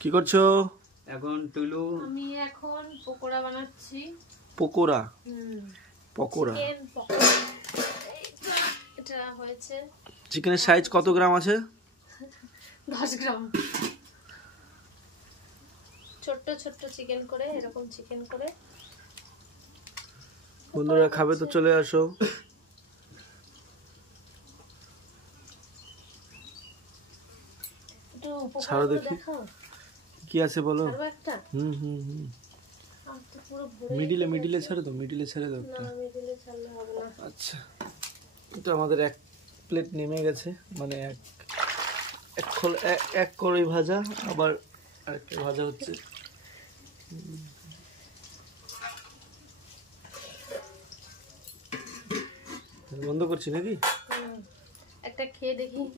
কি করছো এখন? টুলু আমি এখন পকোড়া বানাচ্ছি। পকোড়া? পকোড়া এটা হয়েছে। চিকেনের সাইজ কত গ্রাম আছে? 10 গ্রাম। ছোট্ট ছোট্ট চিকেন করে, এরকম চিকেন করে। বন্ধুরা খাবে তো চলে আসো। ছাড়ো দেখি কি আছে বলো। মিডিলে ছেড়ে দাও, মিডিলে ছেড়ে দাও একটা। আচ্ছা, এটা আমাদের এক প্লেট নেমে গেছে, মানে এক কড়াই ভাজা, আবার আরেকটা ভাজা হচ্ছে। বন্ধ করছি নাকি? একটা খেয়ে দেখি।